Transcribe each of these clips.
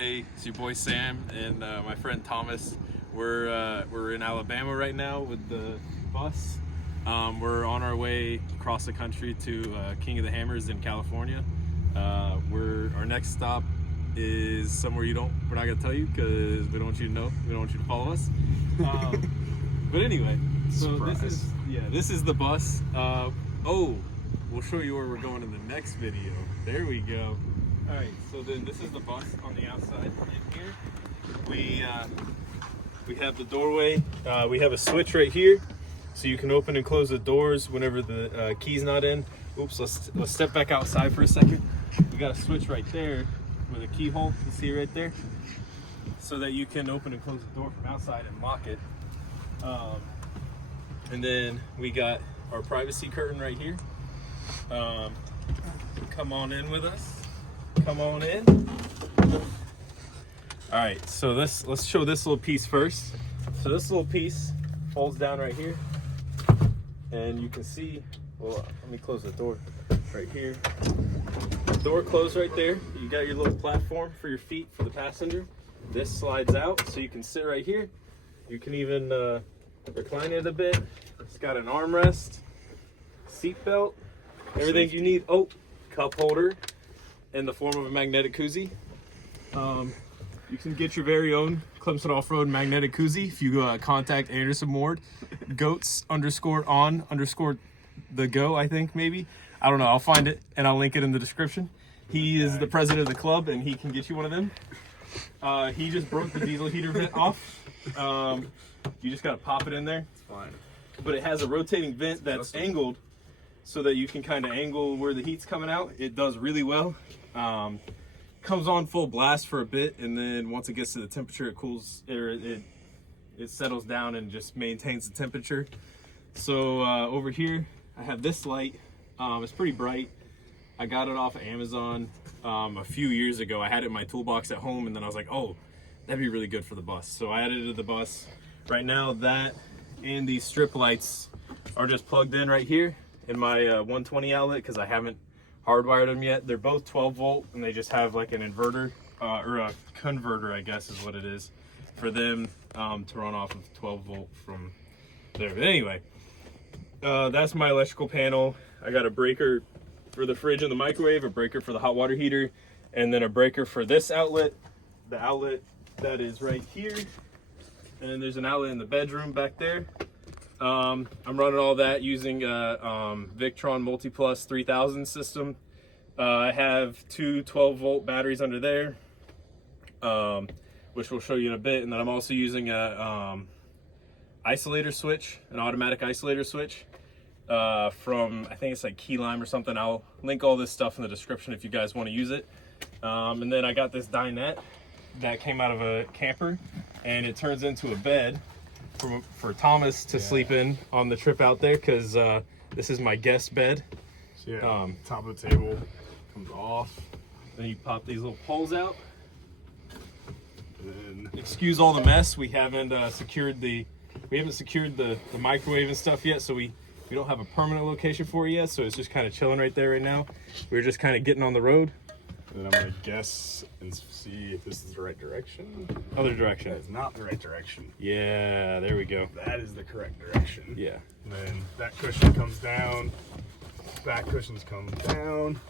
Hey, it's your boy Sam and my friend Thomas. We're in Alabama right now with the bus. We're on our way across the country to King of the Hammers in California. Our next stop is somewhere we're not gonna tell you because we don't want you to know. We don't want you to follow us. But anyway, so Surprise. this is the bus. We'll show you where we're going in the next video. There we go. All right, so then this is the bus on the outside in here. We have the doorway. We have a switch right here, so you can open and close the doors whenever the key's not in. Oops, let's step back outside for a second. We got a switch right there with a keyhole. You see it right there, so that you can open and close the door from outside and lock it. And then we got our privacy curtain right here. Come on in with us. Come on in. All right, so let's show this little piece first. So this little piece folds down right here, and you can see, well, let me close the door right here. Door closed right there. You got your little platform for your feet for the passenger. This slides out, so you can sit right here. You can even recline it a bit. It's got an armrest, seat belt, everything you need. Oh, cup holder in the form of a magnetic koozie. You can get your very own Clemson Off-Road magnetic koozie if you contact Anderson Ward, goats_on_the go, I think, maybe. I don't know. I'll find it and I'll link it in the description. He is the president of the club and he can get you one of them. He just broke the diesel heater vent off. You just got to pop it in there. It's fine. But it has a rotating vent that's angled so that you can kind of angle where the heat's coming out. It does really well. Comes on full blast for a bit, and then once it gets to the temperature, it cools, it settles down and just maintains the temperature. So over here, I have this light. It's pretty bright. I got it off of Amazon a few years ago. I had it in my toolbox at home, and then I was like, oh, that'd be really good for the bus. So I added it to the bus. Right now, that and these strip lights are just plugged in right here in my 120 outlet because I haven't hardwired them yet. They're both 12 volt and they just have like an inverter or a converter, I guess is what it is, for them to run off of 12 volt from there. But anyway, that's my electrical panel. I got a breaker for the fridge and the microwave, a breaker for the hot water heater, and then a breaker for this outlet, the outlet that is right here. And there's an outlet in the bedroom back there. I'm running all that using Victron Multiplus 3000 system. I have two 12 volt batteries under there, which we'll show you in a bit. And then I'm also using a isolator switch, an automatic isolator switch from, I think it's like Key Lime or something. I'll link all this stuff in the description if you guys want to use it. And then I got this dinette that came out of a camper, and it turns into a bed for Thomas to sleep in on the trip out there, because this is my guest bed. So top of the table comes off. Then you pop these little poles out. And then Excuse all the mess. We haven't secured the microwave and stuff yet, so we don't have a permanent location for it yet. So it's just kind of chilling right there right now. We're just kind of getting on the road. I'm gonna guess and see if this is the right direction. Other direction. That is not the right direction. Yeah, there we go. That is the correct direction. Yeah. And then that cushion comes down. Back cushions come down.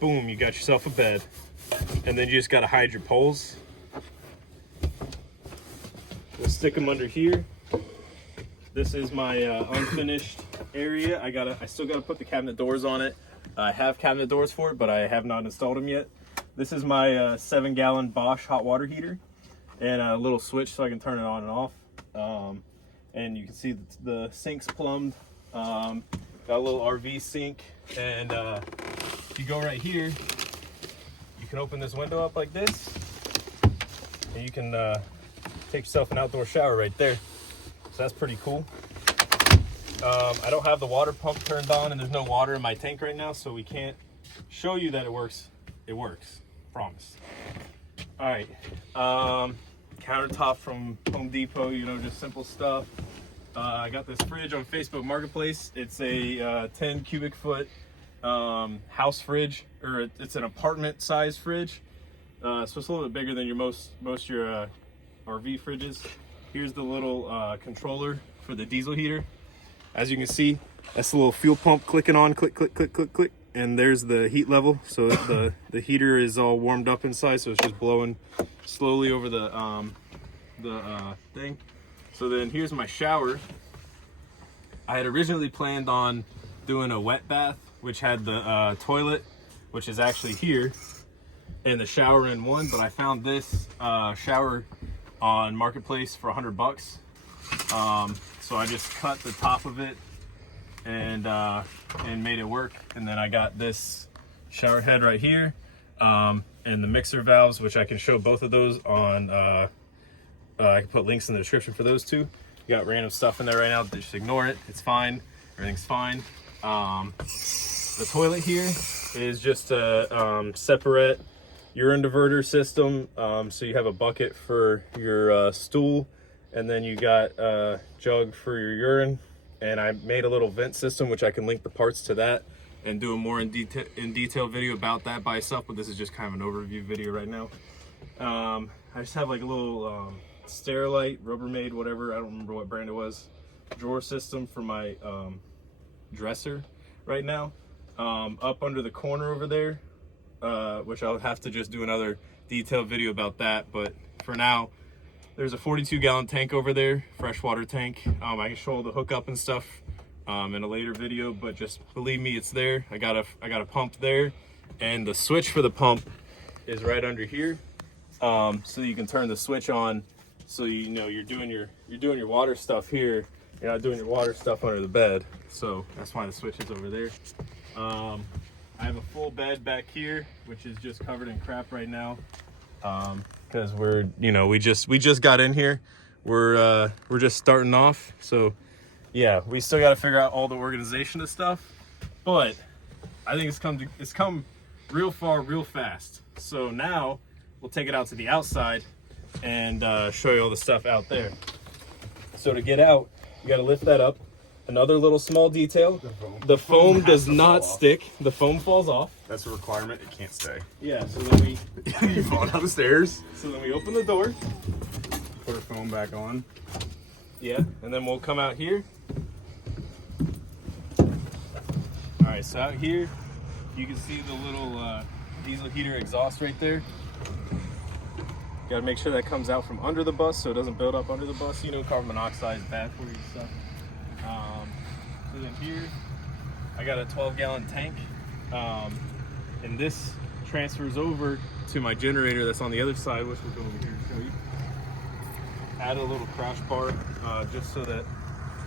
Boom, you got yourself a bed. And then you just gotta hide your poles. We'll stick them under here. This is my unfinished area. I still gotta put the cabinet doors on it. I have cabinet doors for it, but I have not installed them yet. This is my 7-gallon Bosch hot water heater, and a little switch so I can turn it on and off. And you can see the sink's plumbed. Got a little RV sink, and if you go right here, you can open this window up like this, and you can take yourself an outdoor shower right there. So that's pretty cool. I don't have the water pump turned on, and there's no water in my tank right now, so we can't show you that it works. It works, promise. All right, countertop from Home Depot, just simple stuff. I got this fridge on Facebook Marketplace. It's a 10 cubic foot house fridge, or it's an apartment size fridge. So it's a little bit bigger than your most your RV fridges. Here's the little controller for the diesel heater. As you can see, that's the little fuel pump clicking on, click, click, click, click, click. And there's the heat level. So the heater is all warmed up inside, so it's just blowing slowly over the thing. So then here's my shower. I had originally planned on doing a wet bath, which had the toilet, which is actually here, and the shower in one, but I found this shower on Marketplace for $100. So I just cut the top of it and made it work. And then I got this shower head right here, and the mixer valves, which I can show both of those on, I can put links in the description for those two. You got random stuff in there right now, just ignore it, it's fine, everything's fine. The toilet here is just a separate urine diverter system. So you have a bucket for your stool, and then you got a jug for your urine. And I made a little vent system, which I can link the parts to that and do a more in detail video about that by itself, but this is just kind of an overview video right now. I just have like a little Sterilite, Rubbermaid, whatever, I don't remember what brand it was, drawer system for my dresser right now. Up under the corner over there, which I'll have to just do another detailed video about that, but for now, there's a 42-gallon tank over there, freshwater tank. I can show all the hookup and stuff in a later video, but just believe me, it's there. I got a pump there, and the switch for the pump is right under here. So you can turn the switch on, so you know you're doing your water stuff here. You're not doing your water stuff under the bed. So that's why the switch is over there. I have a full bed back here, which is just covered in crap right now. Because we just got in here. We're just starting off. So yeah, we still got to figure out all the organization of stuff. But I think it's come real far, real fast. So now we'll take it out to the outside and show you all the stuff out there. So to get out, you got to lift that up. Another little small detail, the foam does not stick. The foam falls off. That's a requirement, it can't stay. Yeah, so then we you fall down the stairs. So then we open the door. Put our foam back on. Yeah, and then we'll come out here. All right, so out here, you can see the little diesel heater exhaust right there. Got to make sure that comes out from under the bus so it doesn't build up under the bus. You know, carbon monoxide is bad for you and stuff. So then here, I got a 12-gallon tank, and this transfers over to my generator that's on the other side, which we'll go over here and show you. Add a little crash bar, just so that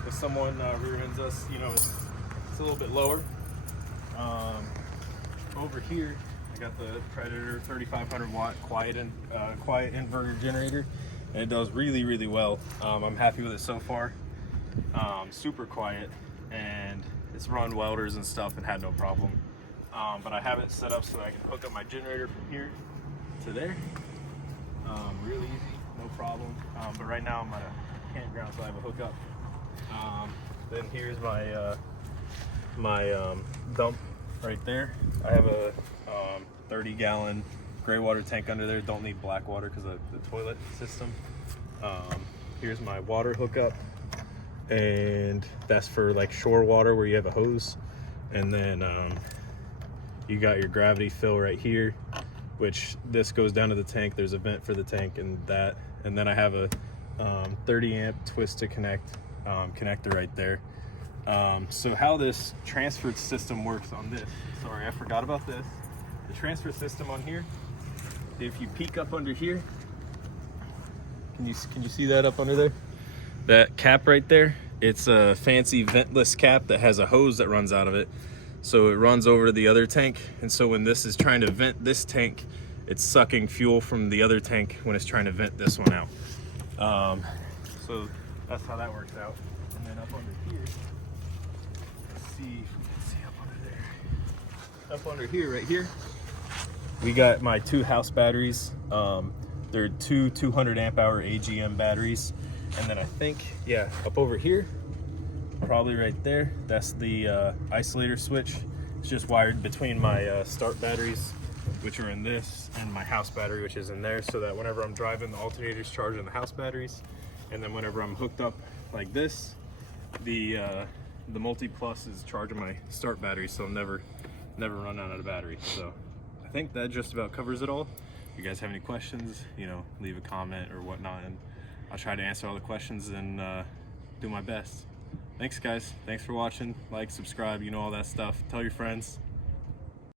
if someone rear ends us, you know, it's a little bit lower. Over here, I got the Predator 3500 watt quiet inverter generator, and it does really, really well. I'm happy with it so far. Super quiet, and it's run welders and stuff and had no problem. But I have it set up so that I can hook up my generator from here to there. Really easy, no problem. But right now I'm at a campground, so I have a hookup. Then here's my dump right there. I have a 30-gallon gray water tank under there. Don't need black water because of the toilet system. Here's my water hookup, and that's for like shore water where you have a hose. And then you got your gravity fill right here, which this goes down to the tank. There's a vent for the tank and that. And then I have a 30 amp twist to connect connector right there. So how this transfer system works on this, sorry, I forgot about this. The transfer system on here, if you peek up under here, can you see that up under there? That cap right there, it's a fancy ventless cap that has a hose that runs out of it. So it runs over to the other tank. And so when this is trying to vent this tank, it's sucking fuel from the other tank when it's trying to vent this one out. So that's how that works out. And then up under here, let's see if we can see up under there. Up under here, right here, we got my 2 house batteries. They're 2 200 amp hour AGM batteries. And then I think, yeah, up over here, probably right there, that's the isolator switch. It's just wired between my start batteries, which are in this, and my house battery, which is in there, so that whenever I'm driving, the alternator's charging the house batteries, and then whenever I'm hooked up like this, the Multi Plus is charging my start battery, so I'll never run out of battery. So I think that just about covers it all. If you guys have any questions, you know, leave a comment or whatnot, and I'll try to answer all the questions and do my best. Thanks guys, thanks for watching. Like, subscribe, you know, all that stuff. Tell your friends.